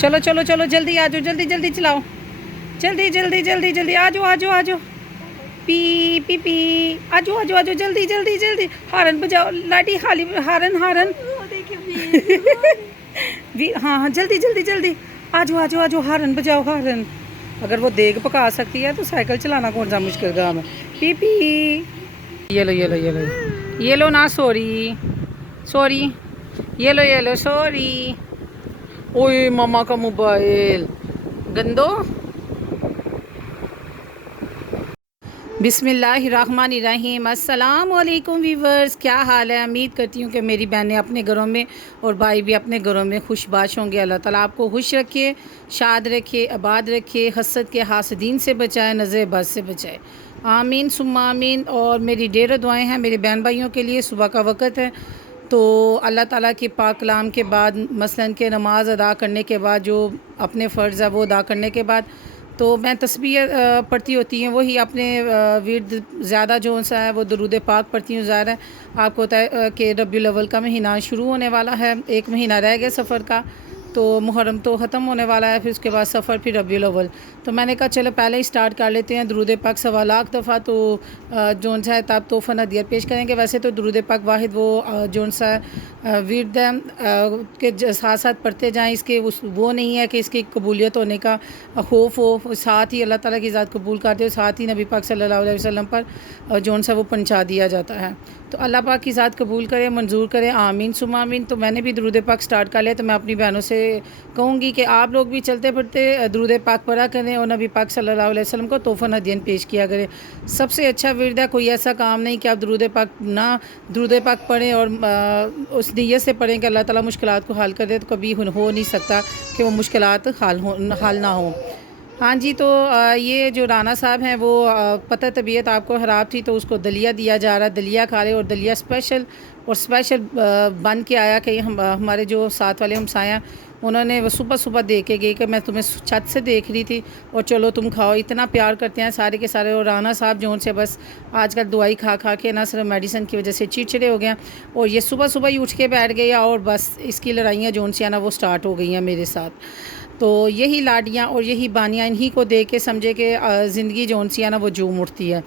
चलो चलो चलो जल्दी आ जाओ, जल्दी जल्दी चलाओ, जल्दी जल्दी जल्दी जल्दी आ जाओ आ जाओ आ जाओ। पी पी पी आ जाओ आ जाओ आ जाओ, जल्दी जल्दी जल्दी। हारन बजाओ लाडी, खाली हारन हारन। भी हाँ हाँ जल्दी जल्दी जल्दी आ जाओ आ जाओ आ जाओ, हारन बजाओ हारन। अगर वो देग पका सकती है तो साइकिल चलाना कौन सा मुश्किल काम है। P P. ये लो ये लो ये लो, ये लो ना, सॉरी सॉरी, ये लो सॉरी। ओए मामा का मोबाइल गंदो। बिस्मिल्लाहिर्रहमानिर्रहीम। अस्सलाम वालेकुम वीवर्स, क्या हाल है। उम्मीद करती हूँ कि मेरी बहनें अपने घरों में और भाई भी अपने घरों में खुशबाश होंगे। अल्लाह ताला आपको खुश रखे, शाद रखे, आबाद रखे, हसद के हासदीन से बचाए, नज़र बद से बचाए। आमीन सुम्मा आमीन। और मेरी ढेरों दुआएं हैं मेरे बहन भाइयों के लिए। सुबह का वक़्त है तो अल्लाह ताला के पाक कलाम के बाद, मसलन के नमाज अदा करने के बाद, जो अपने फ़र्ज़ है वो अदा करने के बाद तो मैं तस्बीह पढ़ती होती हूँ। वही अपने विर्द ज़्यादा जो सा है वो दरूद पाक पढ़ती हूँ। ज़ाहिर है आपको होता है कि रबीउल अव्वल का महीना शुरू होने वाला है, एक महीना रह गया सफ़र का, तो मुहर्रम तो ख़त्म होने वाला है, फिर उसके बाद सफ़र, फिर रबीउल अव्वल। तो मैंने कहा चलो पहले ही स्टार्ट कर लेते हैं दरूद पाक 1.25 लाख दफ़ा। तो जोन सा है तब तोहफ़ा नदियत पेश करेंगे। वैसे तो दरूद पाक वाहिद वो जोन सा विर्द है के साथ साथ पढ़ते जाएँ, इसके उस वो नहीं है कि इसकी कबूलियत होने का खौफ हो, साथ ही अल्लाह ताला की ज़ात कबूल करते हो, साथ ही नबी पाक सल्लल्लाहु अलैहि वसल्लम पर जोन सा वो पहुंचा दिया जाता है। तो अल्लाह पाक की ज़ात कबूल करे, मंजूर करे, आमीन सुमा आमीन। तो मैंने भी दरूद पाक स्टार्ट कर लिया। तो मैं अपनी बहनों से कहूँगी कि आप लोग भी चलते फिरते दरूद पाक पढ़ा करें और नबी पाक सल्लल्लाहु अलैहि वसल्लम को तोहफ़ा नदियन पेश किया करें। सबसे अच्छा विर्द है, कोई ऐसा काम नहीं कि आप दरूद पाक ना दरूद पाक पढ़ें और उस नीयत से पढ़ें कि अल्लाह ताला मुश्किलात को हल कर दे। तो कभी हो नहीं सकता कि वो मुश्किलात हल ना हो। हाँ जी, तो ये जो राना साहब हैं वो पता तबीयत आपको ख़राब थी तो उसको दलिया दिया जा रहा है, दलिया खा रहे। और दलिया स्पेशल बन के आया कि हमारे जो साथ वाले हमसाया उन्होंने वो सुबह सुबह दे के गए कि मैं तुम्हें छत से देख रही थी और चलो तुम खाओ। इतना प्यार करते हैं सारे के सारे। और राना साहब जो उनसे बस आजकल दवाई खा खा के ना सिर्फ मेडिसिन की वजह से चिड़चिड़े हो गए और ये सुबह सुबह ही उठ के बैठ गए और बस इसकी लड़ाइयाँ जो उनसे ना वो स्टार्ट हो गई हैं मेरे साथ। तो यही लाडियाँ और यही बानियाँ इन्हीं को दे के समझे कि ज़िंदगी जो सी है ना वो झूम उठती है।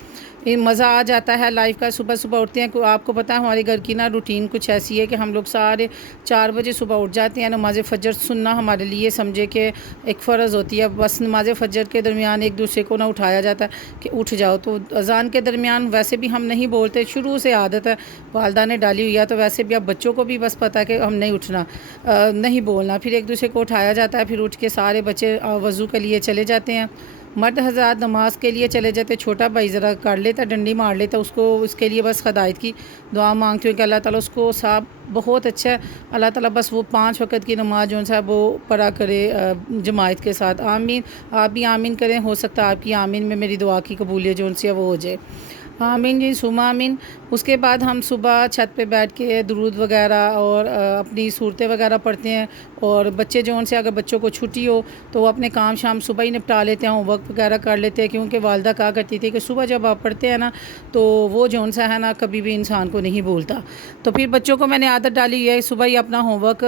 ये मज़ा आ जाता है लाइफ का। सुबह सुबह उठते हैं, आपको पता है हमारे घर की ना रूटीन कुछ ऐसी है कि हम लोग सारे 4 बजे सुबह उठ जाते हैं। नमाज़ फ़जर सुनना हमारे लिए समझे कि एक फ़र्ज़ होती है। बस नमाज़ फ़जर के दरमियान एक दूसरे को ना उठाया जाता है कि उठ जाओ। तो अज़ान के दरमियान वैसे भी हम नहीं बोलते, शुरू से आदत है, वालदा ने डाली हुई है। तो वैसे भी अब बच्चों को भी बस पता है कि हम नहीं उठना, नहीं बोलना। फिर एक दूसरे को उठाया जाता है, फिर उठ के सारे बच्चे वज़ू के लिए चले जाते हैं। मर्द हज़रात नमाज के लिए चले जाते। छोटा भाई ज़रा कर लेता, डंडी मार लेता, उसको उसके लिए बस हदायत की दुआ मांगती हूँ कि अल्लाह ताला उसको साहब बहुत अच्छा है। अल्लाह ताला बस वो 5 वक़्त की नमाज जो है वो पढ़ा करे जमात के साथ। आमीन। आप भी आमीन करें, हो सकता है आपकी आमीन में मेरी दुआ की कबूलियत जो है वो हो जाए। आमीन जी सुमा आमीन। उसके बाद हम सुबह छत पे बैठ के दुरूद वगैरह और अपनी सूरतें वगैरह पढ़ते हैं। और बच्चे जो उनसे अगर बच्चों को छुट्टी हो तो वो अपने काम शाम सुबह ही निपटा लेते हैं, होमवर्क वगैरह कर लेते हैं। क्योंकि वालदा कहा करती थी कि सुबह जब आप पढ़ते हैं ना तो वो जो सा है ना कभी भी इंसान को नहीं भूलता। तो फिर बच्चों को मैंने आदत डाली है सुबह ही अपना होमवर्क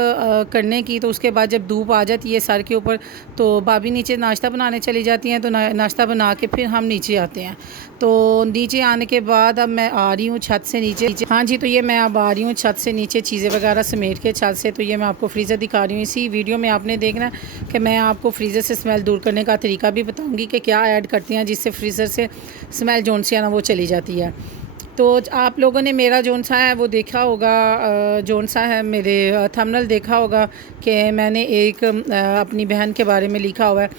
करने की। तो उसके बाद जब धूप आ जाती है सर के ऊपर तो भाभी नीचे नाश्ता बनाने चली जाती हैं। तो नाश्ता बना के फिर हम नीचे आते हैं। तो नीचे आने के बाद अब मैं आ रही हूँ छत से नीचे। हाँ जी, तो ये मैं अब आ रही हूँ छत से नीचे, चीज़ें वगैरह समेट के छत से। तो ये मैं आपको फ्रीज़र दिखा रही हूँ। इसी वीडियो में आपने देखना कि मैं आपको फ्रीज़र से स्मेल दूर करने का तरीका भी बताऊँगी कि क्या ऐड करती हैं जिससे फ्रीज़र से स्मेल जोन सी है ना वो चली जाती है। तो आप लोगों ने मेरा जोन सा है वो देखा होगा, जोन सा है मेरे थंबनेल देखा होगा कि मैंने एक अपनी बहन के बारे में लिखा हुआ है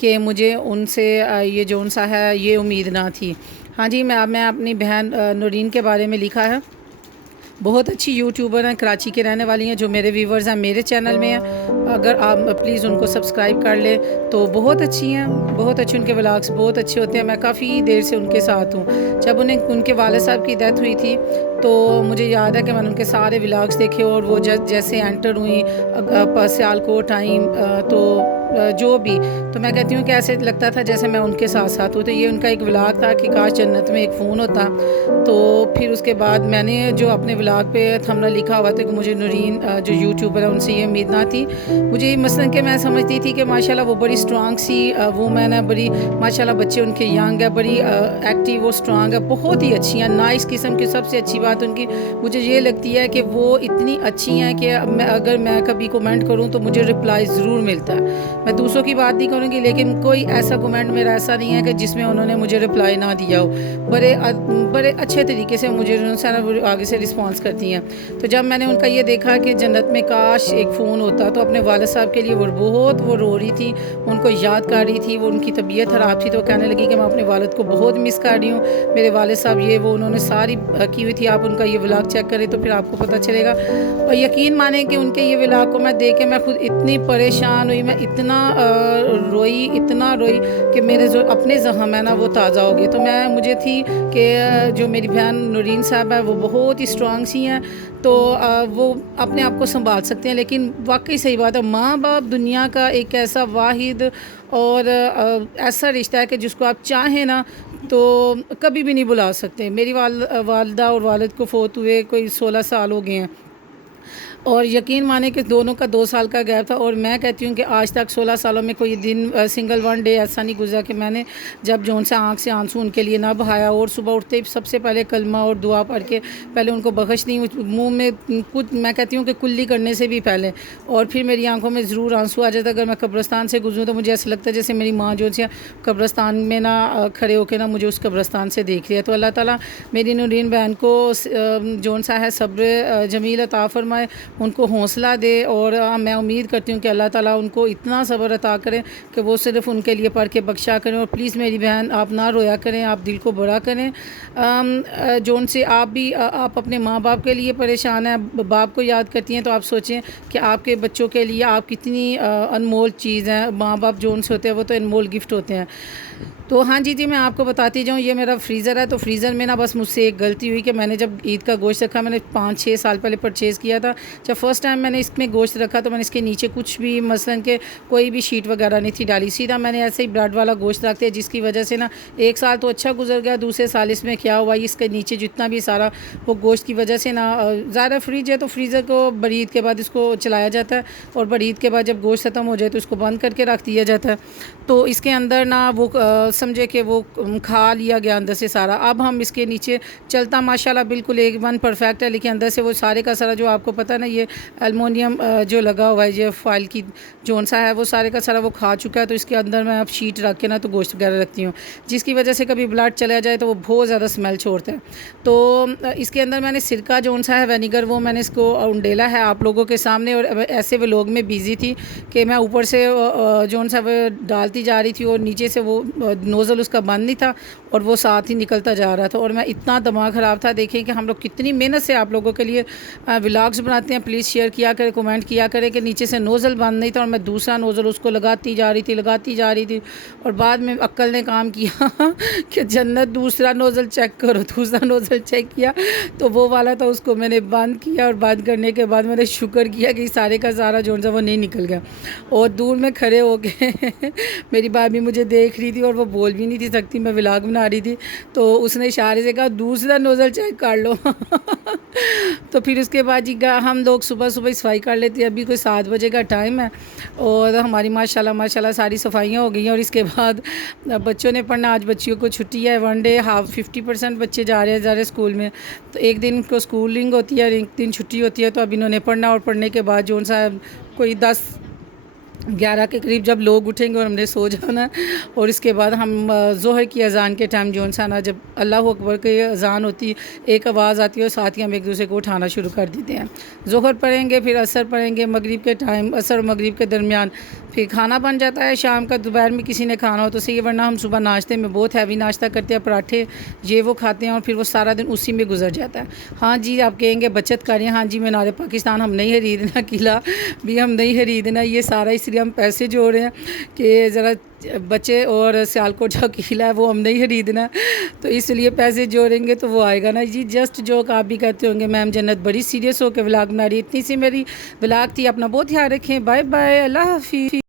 कि मुझे उनसे ये जोन सा है ये उम्मीद ना थी। हाँ जी, मैं अपनी बहन नूरीन के बारे में लिखा है। बहुत अच्छी यूट्यूबर हैं, कराची के रहने वाली हैं, जो मेरे व्यूवर्स हैं मेरे चैनल में हैं। अगर आप प्लीज़ उनको सब्सक्राइब कर ले तो बहुत अच्छी हैं, बहुत अच्छे उनके व्लॉग्स बहुत अच्छे होते हैं। मैं काफ़ी देर से उनके साथ हूँ। जब उनके वालिद साहब की डेथ हुई थी तो मुझे याद है कि मैंने उनके सारे व्लॉग्स देखे और वो जैसे एंटर हुई सियालकोट टाइम तो जो भी, तो मैं कहती हूँ कि ऐसे लगता था जैसे मैं उनके साथ साथ हूँ। तो ये उनका एक व्लॉग था कि काश जन्नत में एक फ़ोन होता। तो फिर उसके बाद मैंने जो अपने व्लॉग पे थंबनेल लिखा हुआ था कि मुझे नूरीन जो यूट्यूबर है उनसे ये उम्मीद ना थी। मुझे मसलन कि मैं समझती थी कि माशाल्लाह वो बड़ी स्ट्रॉन्ग सी वूमेन है, बड़ी माशाल्लाह बच्चे उनके यंग है, बड़ी एक्टिव और स्ट्रॉन्ग है, बहुत ही अच्छी हैं, नाइस किस्म की। सबसे अच्छी बात उनकी मुझे ये लगती है कि वो इतनी अच्छी हैं कि अगर मैं कभी कमेंट करूँ तो मुझे रिप्लाई ज़रूर मिलता है। मैं दूसरों की बात नहीं करूँगी, लेकिन कोई ऐसा कमेंट मेरा ऐसा नहीं है कि जिसमें उन्होंने मुझे रिप्लाई ना दिया हो। बड़े अच्छे तरीके से मुझे सारा आगे से रिस्पॉन्स करती हैं। तो जब मैंने उनका ये देखा कि जन्नत में काश एक फ़ोन होता, तो अपने वालिद साहब के लिए वो रो रही थी, उनको याद कर रही थी। वो उनकी तबीयत ख़राब थी तो कहने लगी कि मैं अपने वालिद को बहुत मिस कर रही हूँ। मेरे वालिद साहब ये वो उन्होंने सारी की हुई थी। आप उनका ये व्लॉग चेक करें तो फिर आपको पता चलेगा। और यकीन माने कि उनके ये व्लॉग को मैं देख के मैं खुद इतनी परेशान हुई, मैं इतना रोई कि मेरे जो अपने ज़ख्म है ना वो ताज़ा हो गए। तो मुझे थी कि जो मेरी बहन नूरीन साहब है वो बहुत ही स्ट्रॉन्ग सी हैं, तो वो अपने आप को संभाल सकते हैं। लेकिन वाकई सही बात है, माँ बाप दुनिया का एक ऐसा वाहिद और ऐसा रिश्ता है कि जिसको आप चाहें ना तो कभी भी नहीं बुला सकते। मेरी वालदा और वालिद को फ़ौत हुए कोई 16 साल हो गए हैं, और यकीन माने कि दोनों का 2 साल का गैप था। और मैं कहती हूँ कि आज तक 16 सालों में कोई दिन सिंगल वन डे ऐसा नहीं गुजरा कि मैंने जब जौन सा आँख से आंसू उनके लिए ना बहाया। और सुबह उठते ही सबसे पहले कलमा और दुआ पढ़ के पहले उनको बख्श दी, मुँह में कुछ मैं कहती हूँ कि कुल्ली करने से भी पहले, और फिर मेरी आंखों में ज़रूर आंसू आ जाता। अगर मैं कब्रस्तान से गुजरूँ तो मुझे ऐसा लगता है जैसे मेरी माँ जो सी कब्रस्तान में ना खड़े होकर ना मुझे उस कब्रस्तान से देख रही है। तो अल्लाह ताला मेरी नूरीन बहन को जौन सा है सब्र जमील अता फ़रमाए, उनको हौसला दे। और मैं उम्मीद करती हूँ कि अल्लाह ताला उनको इतना सब्र अता करें कि वो सिर्फ़ उनके लिए पढ़ के बख्शा करें। और प्लीज़ मेरी बहन आप ना रोया करें, आप दिल को बड़ा करें। जौन से आप भी आप अपने माँ बाप के लिए परेशान हैं, बाप को याद करती हैं, तो आप सोचें कि आपके बच्चों के लिए आप कितनी अनमोल चीज़ हैं। माँ बाप जौन से होते हैं वो तो अनमोल गिफ्ट होते हैं। तो हाँ जी, मैं आपको बताती जाऊँ, ये मेरा फ्रीज़र है। तो फ्रीज़र में ना बस मुझसे एक गलती हुई कि मैंने जब ईद का गोश्त रखा, मैंने 5-6 साल पहले परचेज़ किया था। जब फ़र्स्ट टाइम मैंने इसमें गोश्त रखा तो मैंने इसके नीचे कुछ भी मसलन के कोई भी शीट वगैरह नहीं थी डाली, सीधा मैंने ऐसे ही ब्रेड वाला गोश्त रख दिया, जिसकी वजह से ना 1 साल तो अच्छा गुजर गया। दूसरे साल इसमें क्या हुआ, इसके नीचे जितना भी सारा वो गोश्त की वजह से ना ज़्यादा फ्रिज है तो फ्रीज़र को बड़ी ईद के बाद इसको चलाया जाता है, और बड़ी ईद के बाद जब गोश्त ख़त्म हो जाए तो उसको बंद करके रख दिया जाता है। तो इसके अंदर ना वो समझे कि वो खा लिया गया अंदर से सारा। अब हम इसके नीचे चलता माशाल्लाह बिल्कुल एक वन परफेक्ट है, लेकिन अंदर से वो सारे का सारा जो आपको पता है ना, ये एलुमिनियम जो लगा हुआ है, ये फाइल की जोन सा है, वो सारे का सारा वो खा चुका है। तो इसके अंदर मैं अब शीट रख के ना तो गोश्त वगैरह रखती हूँ, जिसकी वजह से कभी ब्लड चला जाए तो वो बहुत ज़्यादा स्मेल छोड़ता है। तो इसके अंदर मैंने सिरका जोन सा है विनेगर, वो मैंने इसको उंडेला है आप लोगों के सामने। और ऐसे व्लॉग में बिज़ी थी कि मैं ऊपर से जोन सा वो डालती जा रही थी और नीचे से वो नोज़ल उसका बंद नहीं था और वो साथ ही निकलता जा रहा था। और मैं इतना दिमाग ख़राब था। देखें कि हम लोग कितनी मेहनत से आप लोगों के लिए व्लॉग्स बनाते हैं। प्लीज़ शेयर किया करें, कमेंट किया करें कि नीचे से नोज़ल बंद नहीं था और मैं दूसरा नोज़ल उसको लगाती जा रही थी। और बाद में अक्ल ने काम किया कि जन्नत दूसरा नोज़ल चेक करो। दूसरा नोज़ल चेक किया तो वो वाला था, उसको मैंने बंद किया, और बंद करने के बाद मैंने शुक्र किया कि सारे का सारा जो सा वो नहीं निकल गया। और दूर में खड़े हो के मेरी भाभी मुझे देख रही थी और वो बोल भी नहीं थी सकती, मैं व्लॉग बना रही थी। तो उसने इशारे से कहा दूसरा नोज़ल चेक कर लो। तो फिर उसके बाद जी हम लोग सुबह सफाई कर लेते हैं। अभी कोई 7 बजे का टाइम है और हमारी माशाल्लाह सारी सफाइयाँ हो गई हैं। और इसके बाद बच्चों ने पढ़ना, आज बच्चियों को छुट्टी है, वन डे हाफ 50% बच्चे जा रहे हैं स्कूल में। तो एक दिन को स्कूलिंग होती है, एक दिन छुट्टी होती है। तो अब इन्होंने पढ़ना, और पढ़ने के बाद जो सा कोई 10-11 के करीब जब लोग उठेंगे और हमने सो जाना है। और इसके बाद हम ज़ोहर की अज़ान के टाइम जो सा ना, जब अल्लाह अकबर की अज़ान होती है, एक आवाज़ आती है और साथ ही हम एक दूसरे को उठाना शुरू कर देते हैं। ज़ोहर पढ़ेंगे, फिर असर पढ़ेंगे, मगरिब के टाइम असर और मगरिब के दरमियान फिर खाना बन जाता है। शाम का दोपहर में किसी ने खाना हो तो सही है, वरना हम सुबह नाश्ते में बहुत हैवी नाश्ता करते हैं, पराठे ये वो खाते हैं, और फिर वो सारा दिन उसी में गुजर जाता है। हाँ जी, आप कहेंगे बचत करें। हाँ जी, मीनार पाकिस्तान हम नहीं खरीदना, किला भी हम नहीं खरीदना, ये सारा इसलिए हम पैसे जोड़ रहे हैं कि ज़रा बचे। और सियालकोट जो किला है वो हम नहीं खरीदना, तो इसलिए पैसे जोड़ेंगे तो वो आएगा ना जी। जस्ट जोक आप भी कहते होंगे मैम जन्नत बड़ी सीरियस होकर व्लॉग बना रही है। इतनी सी मेरी व्लॉग थी। अपना बहुत ध्यान रखें। बाय बाय, अल्लाह हाफिज़।